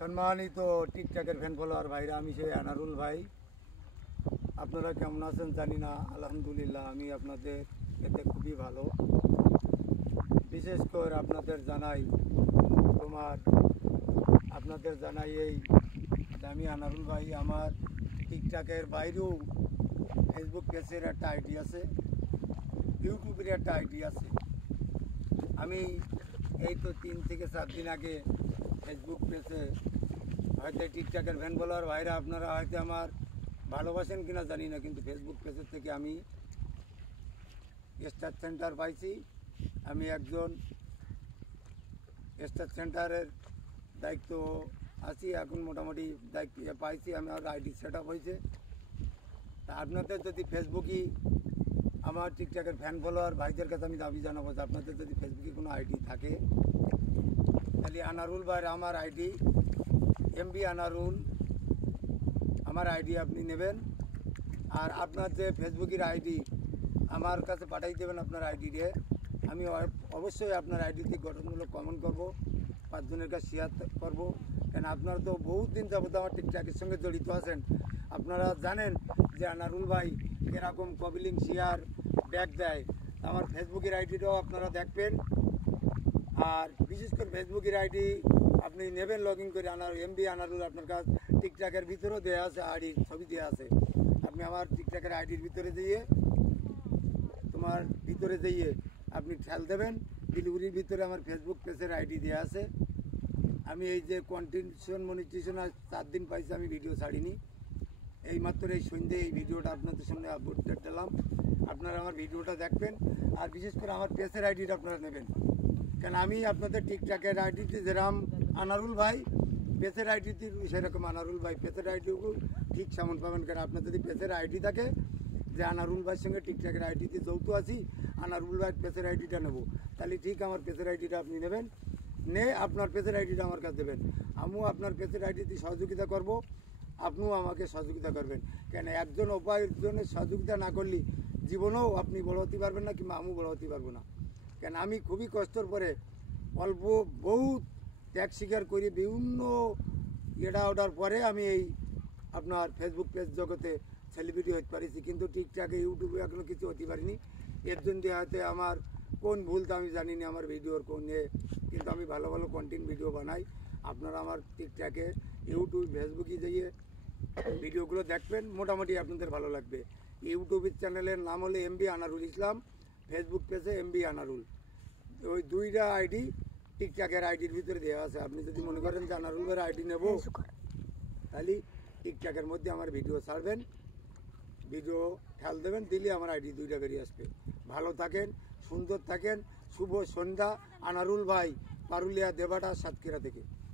সম্মানিত টিকটকের fan follower ভাইরা, আমি সেই আনারুল ভাই। আপনারা কেমন আছেন জানি না, আলহামদুলিল্লাহ আমি আপনাদের এতে খুবই ভালো। বিশেষ করে আপনাদের জানাই এই আমি আনারুল ভাই। আমার টিকটকের বাইরেও ফেসবুক পেজের একটা আইডি আছে, ইউটিউবের একটা আইডি আছে। আমি এই তো 3 থেকে 4 দিন আগে ফেসবুক পেজে হয়তো টিকটকের ফ্যান ফলোয়ার ভাইরা আপনারা হয়তো আমার ভালোবাসেন কিনা জানি না, কিন্তু ফেসবুক পেজের থেকে আমি স্টার সেন্টার পাইছি। আমি একজন স্টার সেন্টারের দায়িত্ব আছি এখন, মোটামুটি দায়িত্ব পাইছি। আমার আইডি সেট আপ হয়েছে। তা আপনাদের যদি ফেসবুকই আমার টিকটকের ফ্যান ফলোয়ার ভাইদের কাছে আমি দাবি জানাবো যে আপনাদের যদি ফেসবুকে কোনো আইডি থাকে তাহলে আনারুল ভাইয়ের আমার আইডি এমবি আনারুল আমার আইডি আপনি নেবেন। আর আপনার যে ফেসবুকের আইডি আমার কাছে পাঠাই দেবেন আপনার আইডি দিয়ে। আমি অবশ্যই আপনার আইডিতে গঠনমূলক কমেন্ট করব, 5 জনের কাছে শেয়ার করব। কেন আপনারা তো বহুত দিন যাবত আমার টিকটকের সঙ্গে জড়িত আছেন। আপনারা জানেন যে আনারুল ভাই এরকম কবিলিং শেয়ার ব্যাক দেয়। আমার ফেসবুকের আইডিটাও আপনারা দেখবেন। আর বিশেষ করে ফেসবুকের আইডি আপনি নেবেন, লগ ইন করে এমবি আনারুল আপনার কাছে টিকটকের ভিতরেও দেওয়া আছে, আইডির ছবি দেওয়া আছে। আপনি আমার টিকটকের আইডির ভিতরে দিয়ে আপনি ঠেল দেবেন। ডিলিভারির ভিতরে আমার ফেসবুক পেজের আইডি দেওয়া আছে। আমি এই যে কন্টিনিউশন মনিটাইজেশন 4 দিন পাইছি, আমি ভিডিও ছাড়িনি। এইমাত্র এই সন্ধ্যে এই ভিডিওটা আপনাদের সামনে আপলোড দিলাম। আপনারা আমার ভিডিওটা দেখবেন। আর বিশেষ করে আমার পেজের আইডিটা আপনারা নেবেন, কেন আমি আপনাদের টিকটকের আইডিতে যেরকম আনারুল ভাই, পেজের আইডিতে সেরকম আনারুল ভাই। পেজের আইডিও ঠিক সেমন পাবেন। কারণ আপনার যদি পেজের আইডি থাকে যে আনারুল ভাইয়ের সঙ্গে টিকটকের আইডিতে যৌথ আছি, আনারুল ভাইয়ের পেজের আইডিটা নেবো, তাহলে ঠিক আমার পেজের আইডিটা আপনি নেবেন, আপনার পেজের আইডিটা আমার কাছে দেবেন। আমিও আপনার পেজের আইডিতে সহযোগিতা করব, আপনিও আমাকে সহযোগিতা করবেন। কেন একজন উপার্জনের সহযোগিতা না করলে জীবনেও আপনি বড় হতে পারবেন না, কিংবা আমিও বড় হতে পারবো না। কেন আমি খুবই কষ্টর পরে বহুত ত্যাগ স্বীকার করি, বিভিন্ন অর্ডার পরে আমি এই আপনার ফেসবুক পেজ জগতে সেলিব্রিটি হতে পারিছি। কিন্তু টিকটকে ইউটিউবে এখনো কিছু হতে পারিনি। এর জন্য হয়তো আমার কোন ভুল তো আমি জানি না, আমার ভিডিওর কোন কিন্তু আমি ভালো ভালো কন্টেন্ট ভিডিও বানাই। আপনারা আমার টিকটকে ইউটিউব ফেসবুকে যেয়ে ভিডিওগুলো দেখবেন, মোটামুটি আপনাদের ভালো লাগবে। ইউটিউবের চ্যানেলের নাম হলো এমবি আনারুল ইসলাম, ফেসবুক পেজে এমবি আনারুল। ওই 2টা আইডি টিকটকের আইডির ভিতরে দেওয়া আছে। আপনি যদি মনে করেন যে আনারুলের আইডি নেব, তাহলে টিকটকের মধ্যে আমার ভিডিও ছাড়বেন, ভিডিও খেয়াল দেবেন, দিলে আমার আইডি 2টা বেরিয়ে আসবে। ভালো থাকেন, সুন্দর থাকেন। শুভ সন্ধ্যা। আনারুল ভাই, পারুলিয়া দেবাটা, সাতক্ষীরা থেকে।